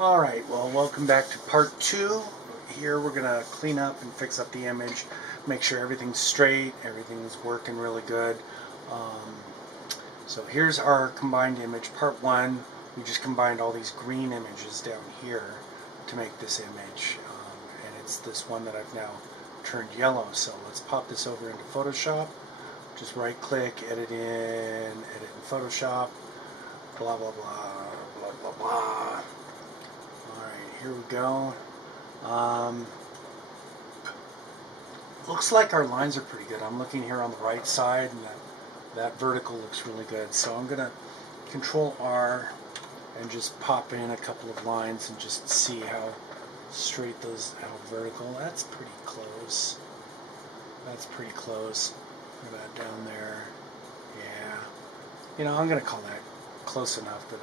Alright, well, welcome back to part 2. Here we're going to clean up and fix up the image, make sure everything's straight, everything's working really good. So here's our combined image. Part 1, we just combined all these green images down here to make this image. And it's this one that I've now turned yellow. So let's pop this over into Photoshop. Just right click, edit in Photoshop, blah blah blah, blah blah blah. Here we go. Looks like our lines are pretty good. I'm looking here on the right side, and that vertical looks really good. So I'm going to Control R and just pop in a couple of lines and just see how straight those, how vertical. That's pretty close. That's pretty close. Look at that down there. Yeah. You know, I'm going to call that close enough that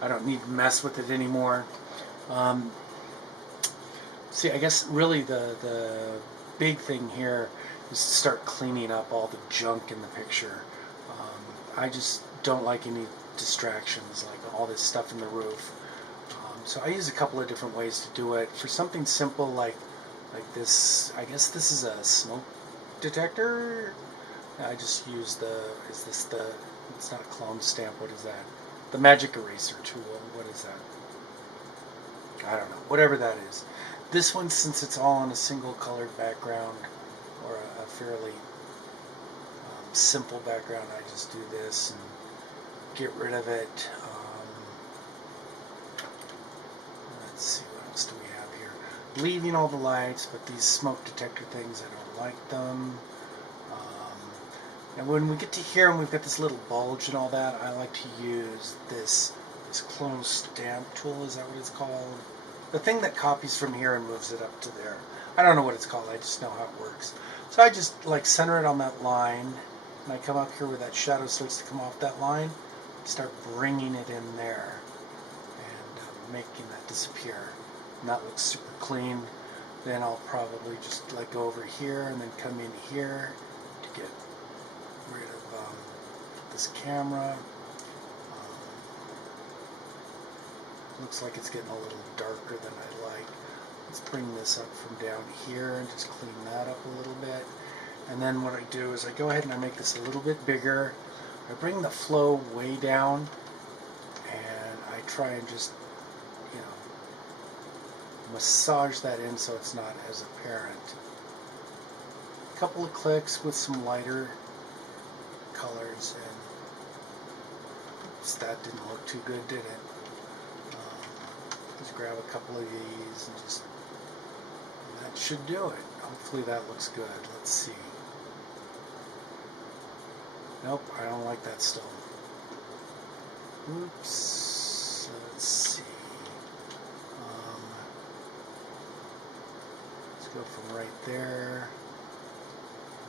I don't need to mess with it anymore. See, I guess really the big thing here is to start cleaning up all the junk in the picture. I just don't like any distractions, like all this stuff in the roof. So I use a couple of different ways to do it. For something simple like this, I guess this is a smoke detector. I just use it's not a clone stamp, what is that? The magic eraser tool, what is that? I don't know, whatever that is. This one, since it's all on a single colored background, or a fairly simple background, I just do this and get rid of it. Let's see, what else do we have here? Leaving all the lights, but these smoke detector things, I don't like them. And when we get to here and we've got this little bulge and all that, I like to use this clone stamp tool, is that what it's called? The thing that copies from here and moves it up to there. I don't know what it's called, I just know how it works. So I just like center it on that line, and I come up here where that shadow starts to come off that line, start bringing it in there, and making that disappear. And that looks super clean. Then I'll probably just like go over here and then come in here to get rid of this camera. Looks like it's getting a little darker than I like. Let's bring this up from down here and just clean that up a little bit. And then what I do is I go ahead and I make this a little bit bigger. I bring the flow way down, and I try and just, you know, massage that in so it's not as apparent. A couple of clicks with some lighter colors, and oops, that didn't look too good, did it? Just grab a couple of these and just, that should do it. Hopefully that looks good. Let's see. Nope, I don't like that still. Oops. Let's see. Let's go from right there.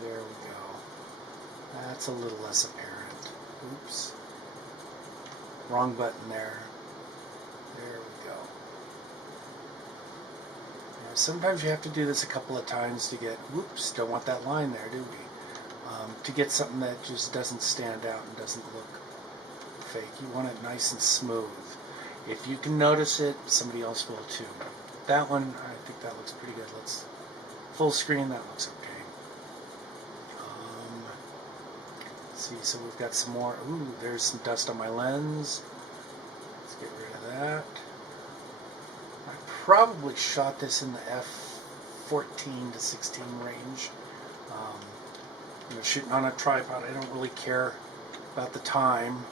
There we go. That's a little less apparent. Oops. Wrong button there. There we go. Now, sometimes you have to do this a couple of times to get, whoops, don't want that line there, do we? To get something that just doesn't stand out and doesn't look fake. You want it nice and smooth. If you can notice it, somebody else will too. That one, I think that looks pretty good. Let's full screen, that looks okay. Let's see, so we've got some more. Ooh, there's some dust on my lens. Let's get rid of that. I probably shot this in the f14 to 16 range. You know, shooting on a tripod, I don't really care about the time.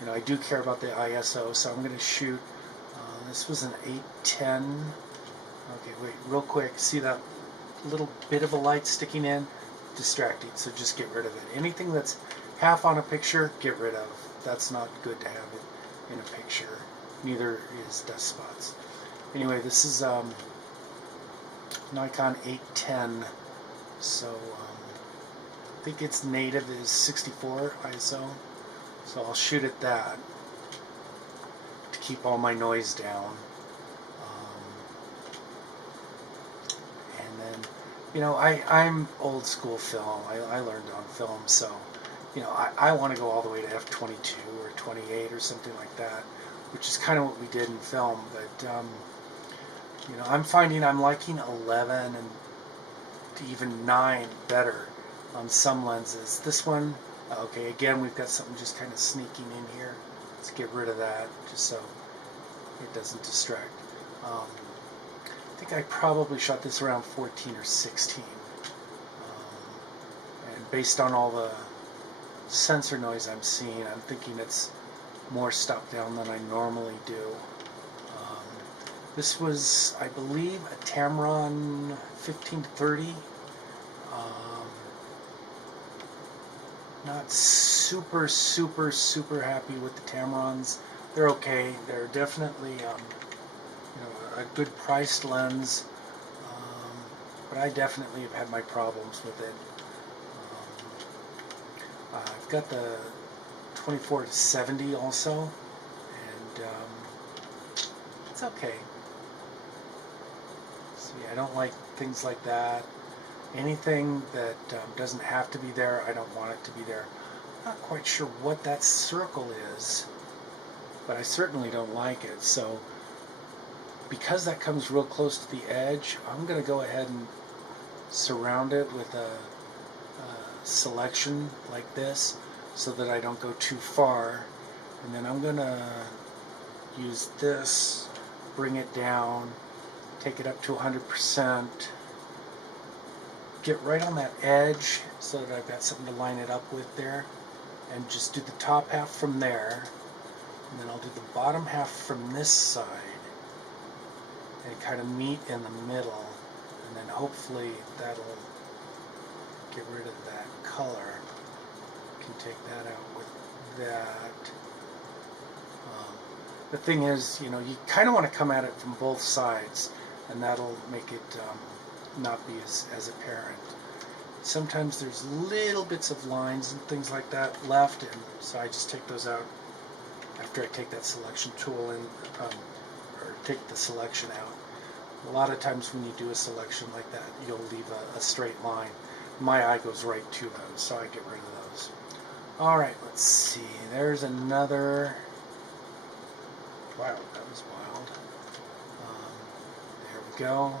You know, I do care about the ISO, so I'm going to shoot. This was an 810. Okay, wait, real quick. See that little bit of a light sticking in? Distracting, so just get rid of it. Anything that's half on a picture, get rid of. That's not good to have it in a picture. Neither is dust spots. Anyway, this is Nikon 810, so I think its native is 64 ISO, so I'll shoot at that to keep all my noise down. And then, you know, I'm old school film. I learned on film, so, you know, I want to go all the way to f22 or 28 or something like that. which is kind of what we did in film. But you know, I'm finding I'm liking 11 and even 9 better on some lenses. This one, okay, again we've got something just kind of sneaking in here. Let's get rid of that just so it doesn't distract. I think I probably shot this around 14 or 16. And based on all the sensor noise I'm seeing, I'm thinking it's more stop down than I normally do. This was, I believe, a Tamron 15 to 30. Not super happy with the Tamrons. They're okay. They're definitely you know, a good priced lens, but I definitely have had my problems with it. I've got the 24 to 70 also, and it's okay. See, I don't like things like that. Anything that doesn't have to be there, I don't want it to be there. I'm not quite sure what that circle is, but I certainly don't like it. So because that comes real close to the edge, I'm going to go ahead and surround it with a selection like this so that I don't go too far. And then I'm going to use this, bring it down, take it up to 100%, get right on that edge so that I've got something to line it up with there, and just do the top half from there, and then I'll do the bottom half from this side and kind of meet in the middle, and then hopefully that'll get rid of that color. Can take that out with that. The thing is, you know, you kind of want to come at it from both sides, and that'll make it not be as apparent. Sometimes there's little bits of lines and things like that left, and so I just take those out after I take that selection tool in, or take the selection out. A lot of times when you do a selection like that, you'll leave a straight line. My eye goes right to those, so I get rid of those. Alright, let's see. There's another. Wow, that was wild. There we go.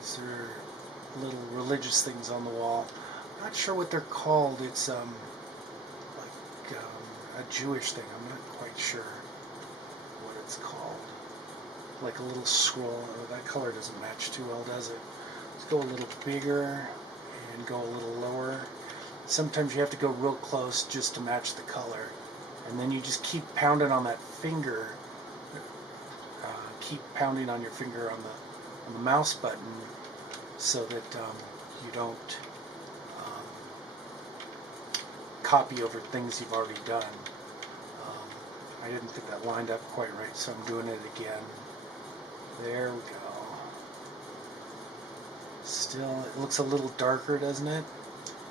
These are little religious things on the wall. I'm not sure what they're called. It's like a Jewish thing. I'm not quite sure what it's called. Like a little scroll. Oh, that color doesn't match too well, does it? Let's go a little bigger and go a little lower. Sometimes you have to go real close just to match the color. And then you just keep pounding on that finger. Keep pounding on your finger on the mouse button so that you don't copy over things you've already done. I didn't think that lined up quite right, so I'm doing it again. There we go. Still, it looks a little darker, doesn't it?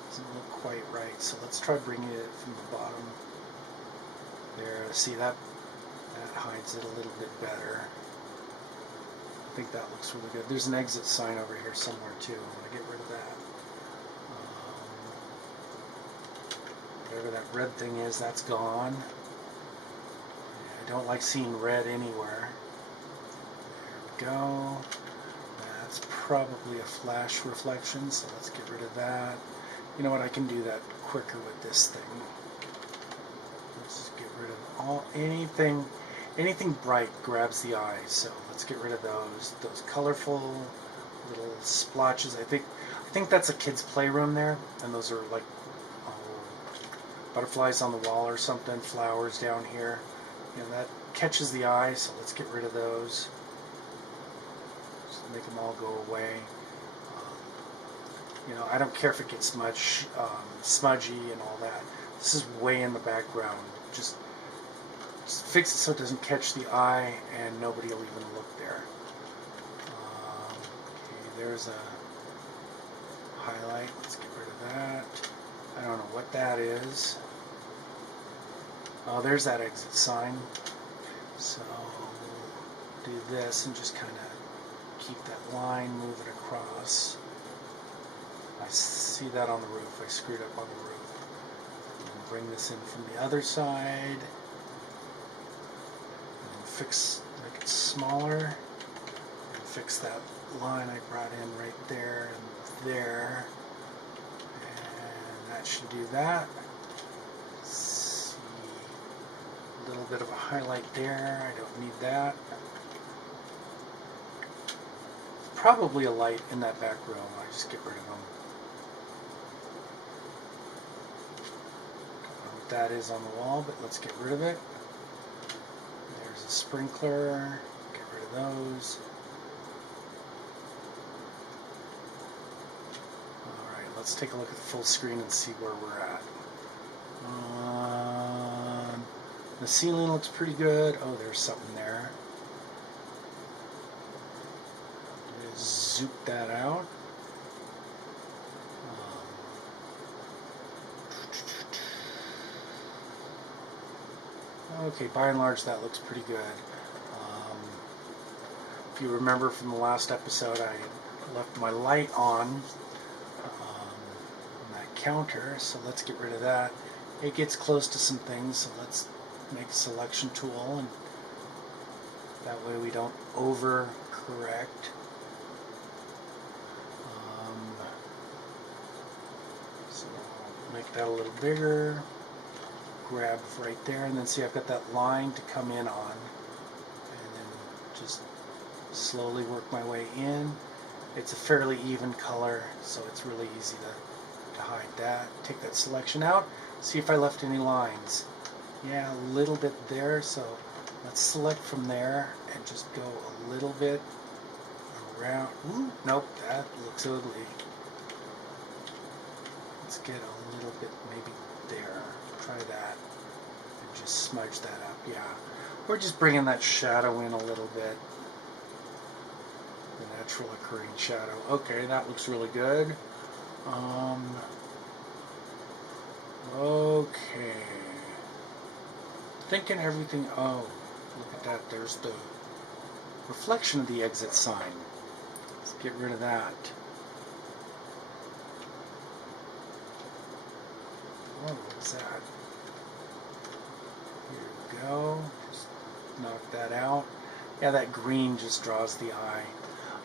Doesn't look quite right, so let's try bringing it from the bottom. There, see that hides it a little bit better. I think that looks really good. There's an exit sign over here somewhere too. I'm going to get rid of that. Whatever that red thing is, that's gone. I don't like seeing red anywhere. There we go. That's probably a flash reflection, so let's get rid of that. You know what, I can do that quicker with this thing. Let's just get rid of anything bright grabs the eye, so let's get rid of those colorful little splotches. I think that's a kid's playroom there, and those are like butterflies on the wall or something, flowers down here. You know, that catches the eye, so let's get rid of those. Just make them all go away. You know, I don't care if it gets much smudgy and all that. This is way in the background. Just fix it so it doesn't catch the eye and nobody will even look there. Okay, there's a highlight. Let's get rid of that. I don't know what that is. Oh, there's that exit sign. So we'll do this and just kind of keep that line, move it across. I see that on the roof. I screwed up on the roof. And bring this in from the other side. And fix, make it smaller. And fix that line I brought in right there and there. And that should do that. Let's see. A little bit of a highlight there. I don't need that. Probably a light in that back row. I just get rid of them. Don't know what that is on the wall, but let's get rid of it. There's a sprinkler. Get rid of those. Alright, let's take a look at the full screen and see where we're at. The ceiling looks pretty good. Oh, there's something there. Zoop that out. Okay, by and large that looks pretty good. If you remember from the last episode, I left my light on that counter, so let's get rid of that. It gets close to some things, so let's make a selection tool, and that way we don't over-correct. So make that a little bigger, grab right there, and then see I've got that line to come in on, and then just slowly work my way in. It's a fairly even color, so it's really easy to hide that. Take that selection out, see if I left any lines. Yeah, a little bit there, so let's select from there and just go a little bit around. Ooh, nope, that looks ugly. Let's get a little bit maybe there. Try that. And just smudge that up. Yeah. We're just bringing that shadow in a little bit. The natural occurring shadow. Okay, that looks really good. Okay. Thinking everything. Oh, look at that. There's the reflection of the exit sign. Let's get rid of that. Oh, what was that? Here we go. Just knock that out. Yeah, that green just draws the eye.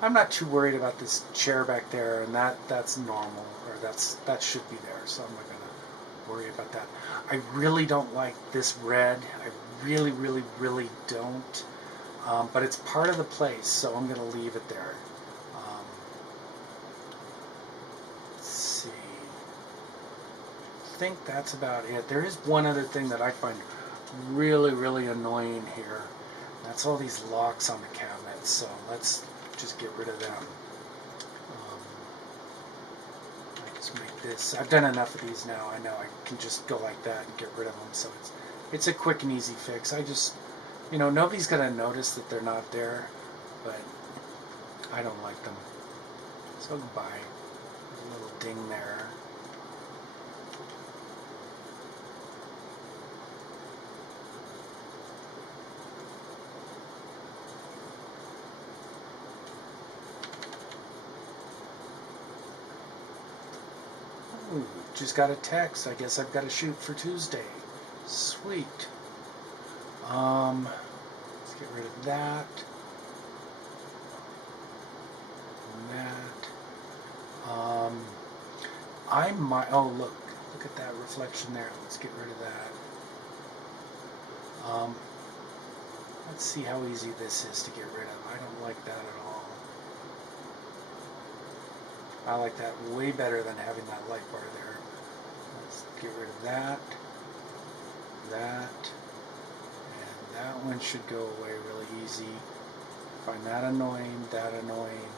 I'm not too worried about this chair back there, and that's normal, or that should be there, so I'm not going to worry about that. I really don't like this red. I really, really, really don't. But it's part of the place, so I'm going to leave it there. Let's see. I think that's about it. There is one other thing that I find really, really annoying here. That's all these locks on the cabinets, so let's just get rid of them. I just make this. I've done enough of these now. I know I can just go like that and get rid of them, so it's a quick and easy fix. I just, nobody's going to notice that they're not there, but I don't like them. So goodbye. There's a little ding there. Ooh, just got a text. I guess I've got to shoot for Tuesday. Sweet. Let's get rid of that. And that. I might. Oh, look at that reflection there. Let's get rid of that. Let's see how easy this is to get rid of. I don't like that at all. I like that way better than having that light bar there. Let's get rid of that, and that one should go away really easy. Find that annoying, that annoying.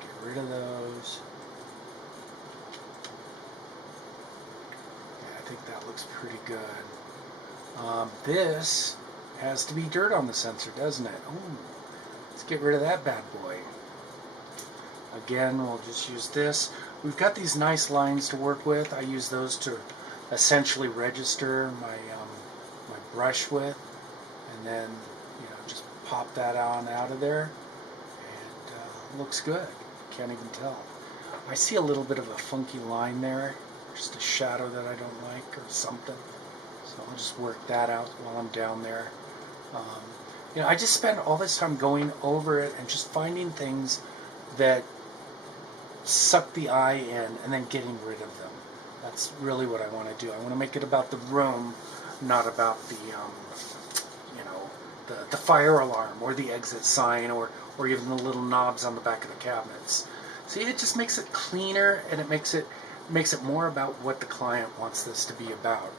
Get rid of those. Yeah, I think that looks pretty good. This has to be dirt on the sensor, doesn't it? Ooh, let's get rid of that bad boy. Again, we'll just use this. We've got these nice lines to work with. I use those to essentially register my my brush with, and then just pop that on out of there, and looks good. Can't even tell. I see a little bit of a funky line there. just a shadow that I don't like or something. So I'll just work that out while I'm down there. You know, I just spend all this time going over it and just finding things that suck the eye in and then getting rid of them. That's really what I want to do. I want to make it about the room, not about the, you know, the fire alarm or the exit sign or even the little knobs on the back of the cabinets. See, it just makes it cleaner, and it makes it more about what the client wants this to be about.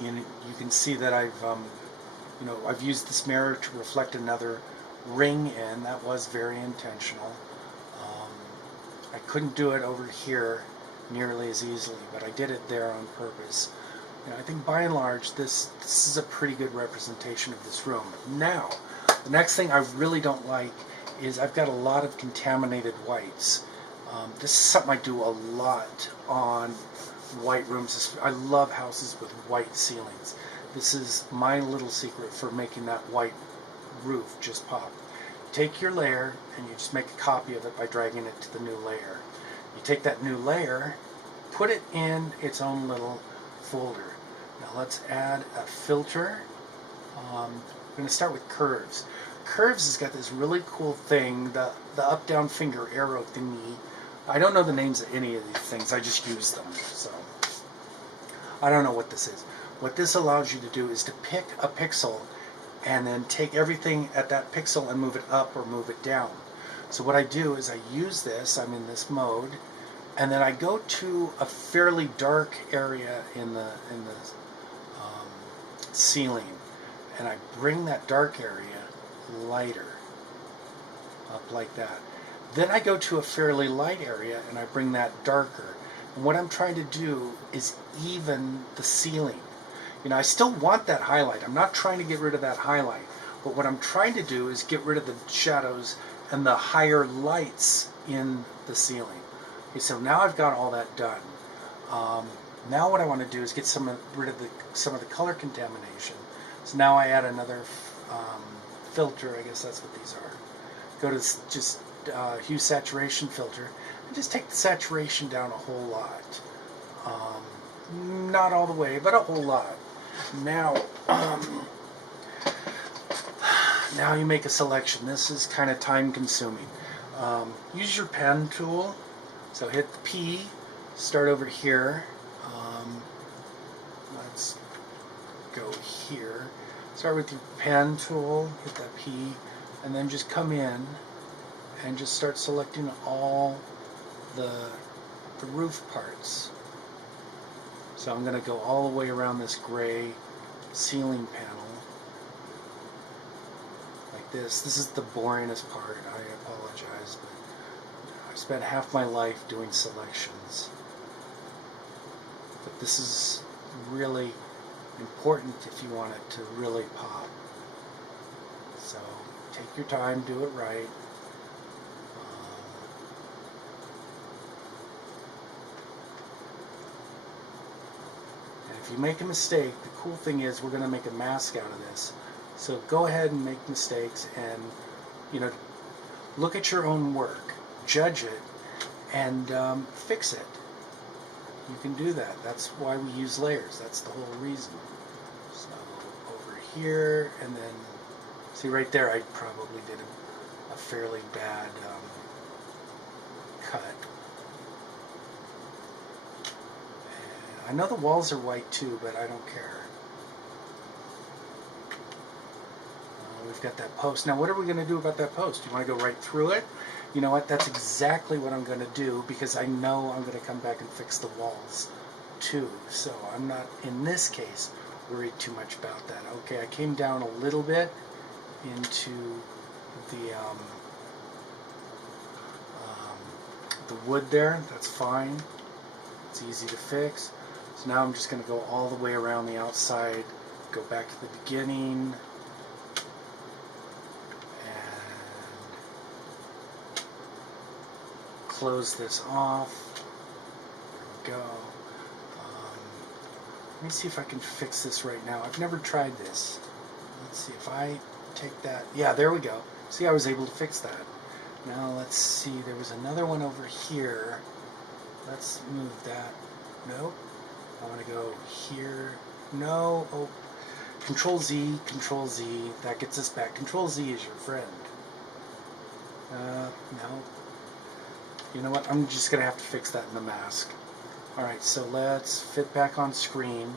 You can see that I've used this mirror to reflect another ring in. That was very intentional. I couldn't do it over here nearly as easily, but I did it there on purpose. You know, I think by and large this is a pretty good representation of this room. Now, the next thing I really don't like is I've got a lot of contaminated whites. This is something I do a lot on white rooms. I love houses with white ceilings. This is my little secret for making that white roof just pop. Take your layer and you just make a copy of it by dragging it to the new layer. You take that new layer, put it in its own little folder. Now let's add a filter. I'm going to start with curves. Curves has got this really cool thing, the up down finger arrow thingy. I don't know the names of any of these things, I just use them. So I don't know what this is. What this allows you to do is to pick a pixel and then take everything at that pixel and move it up or move it down. So what I do is I use this, I'm in this mode, and then I go to a fairly dark area in the ceiling, and I bring that dark area lighter, up like that. Then I go to a fairly light area and I bring that darker. And what I'm trying to do is even the ceiling. You know, I still want that highlight. I'm not trying to get rid of that highlight. But what I'm trying to do is get rid of the shadows and the higher lights in the ceiling. Okay, so now I've got all that done. Now what I want to do is get rid of some of the color contamination. So now I add another filter. I guess that's what these are. Go to just hue saturation filter and just take the saturation down a whole lot. Not all the way, but a whole lot. Now, now you make a selection. This is kind of time consuming. Use your pen tool. So hit the P, start over here. Let's go here. Start with your pen tool, hit that P, and then just come in and just start selecting all the roof parts. So I'm going to go all the way around this gray ceiling panel like this. This is the boringest part. I apologize, but I spent half my life doing selections. But this is really important if you want it to really pop. So take your time, do it right. If you make a mistake, the cool thing is we're going to make a mask out of this. So go ahead and make mistakes and, you know, look at your own work, judge it, and fix it. You can do that. That's why we use layers. That's the whole reason. So over here, and then, see right there, I probably did a fairly bad cut. I know the walls are white too, but I don't care. We've got that post. Now what are we going to do about that post? You want to go right through it? You know what? That's exactly what I'm going to do, because I know I'm going to come back and fix the walls too. So I'm not, in this case, worried too much about that. Okay, I came down a little bit into the wood there. That's fine. It's easy to fix. So now I'm just going to go all the way around the outside, go back to the beginning, and close this off. There we go. Let me see if I can fix this right now. I've never tried this. Let's see if I take that. Yeah, there we go. See, I was able to fix that. Now let's see, there was another one over here let's move that. Nope. I want to go here. No. Oh. Control Z, Control Z. That gets us back. Control Z is your friend. No. You know what? I'm just going to have to fix that in the mask. Alright, so let's fit back on screen.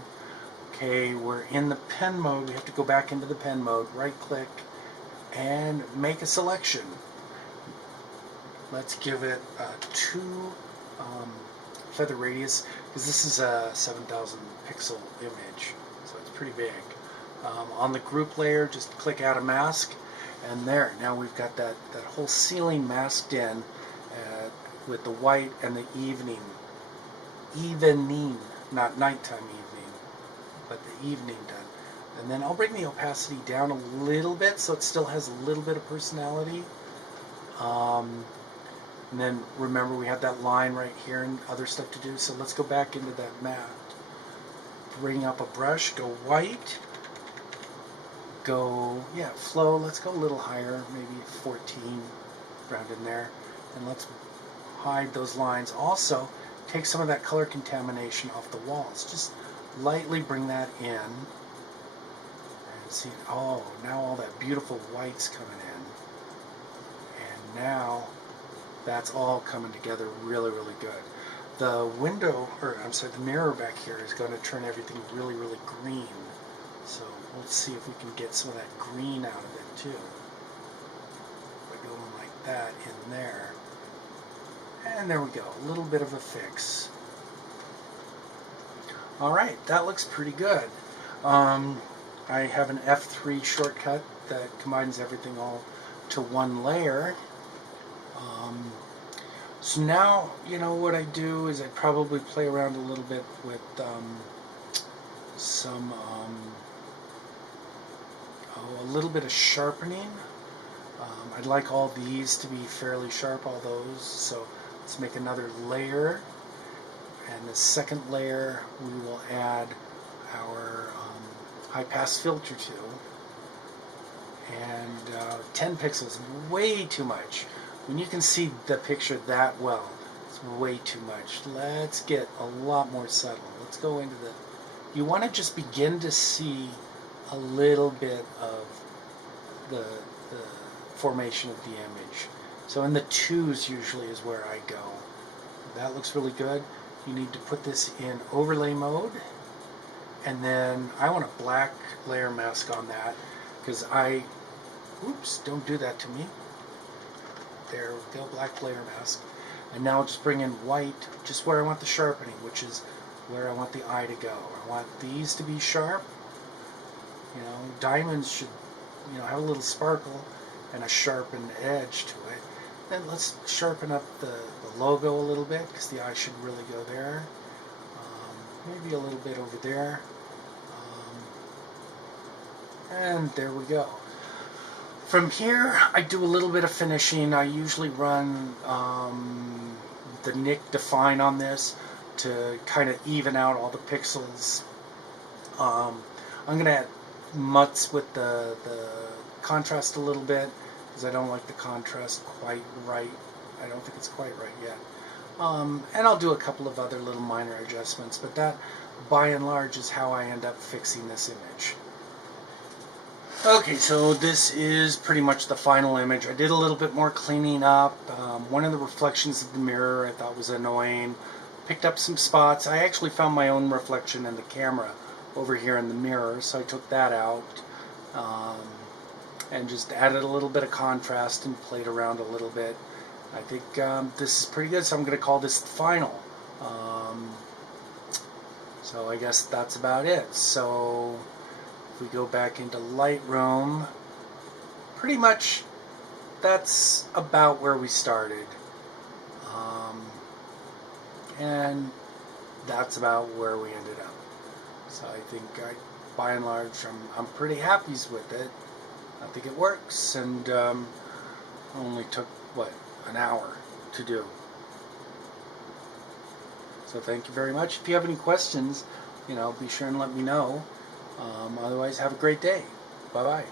Okay, we're in the pen mode. We have to go back into the pen mode. Right click and make a selection. Let's give it 2 feather radius, because this is a 7,000 pixel image, so it's pretty big. On the group layer, just click add a mask, and there, now we've got that whole ceiling masked in with the white and the evening, not nighttime evening, but the evening done. And then I'll bring the opacity down a little bit so it still has a little bit of personality. And then remember we have that line right here and other stuff to do, so let's go back into that matte. Bring up a brush, go white, go, flow, let's go a little higher, maybe 14, around in there, and let's hide those lines. Also, take some of that color contamination off the walls, just lightly bring that in, and see, oh, now all that beautiful white's coming in, and now that's all coming together really, really good. The window, the mirror back here is going to turn everything really, really green. So we'll see if we can get some of that green out of it too. By going like that in there. And there we go, a little bit of a fix. Alright, that looks pretty good. I have an F3 shortcut that combines everything all to one layer. So now, you know, what I do is I probably play around a little bit with a little bit of sharpening. I'd like all these to be fairly sharp, all those, so let's make another layer, and the second layer we will add our high pass filter to, and 10 pixels, way too much. When you can see the picture that well, it's way too much. Let's get a lot more subtle. Let's go into you want to just begin to see a little bit of the formation of the image. So in the 2s usually is where I go. That looks really good. You need to put this in overlay mode, and then I want a black layer mask on that, because oops, don't do that to me. There we go, black layer mask. And now I'll just bring in white, just where I want the sharpening, which is where I want the eye to go. I want these to be sharp. You know, diamonds should, you know, have a little sparkle and a sharpened edge to it. Then let's sharpen up the logo a little bit, because the eye should really go there. Maybe a little bit over there. And there we go. From here, I do a little bit of finishing. I usually run the Nick Define on this to kind of even out all the pixels. I'm going to add mutts with the contrast a little bit, because I don't like the contrast quite right. I don't think it's quite right yet. And I'll do a couple of other little minor adjustments, but that, by and large, is how I end up fixing this image. Okay, so this is pretty much the final image. I did a little bit more cleaning up. One of the reflections of the mirror I thought was annoying. Picked up some spots. I actually found my own reflection in the camera over here in the mirror, so I took that out. And just added a little bit of contrast and played around a little bit. I think this is pretty good, so I'm going to call this the final. So I guess that's about it. So we go back into Lightroom, pretty much that's about where we started, and that's about where we ended up. So I think by and large I'm pretty happy with it. I think it works, and only took what, an hour to do. So thank you very much. If you have any questions, you know, be sure and let me know. Otherwise, have a great day. Bye-bye.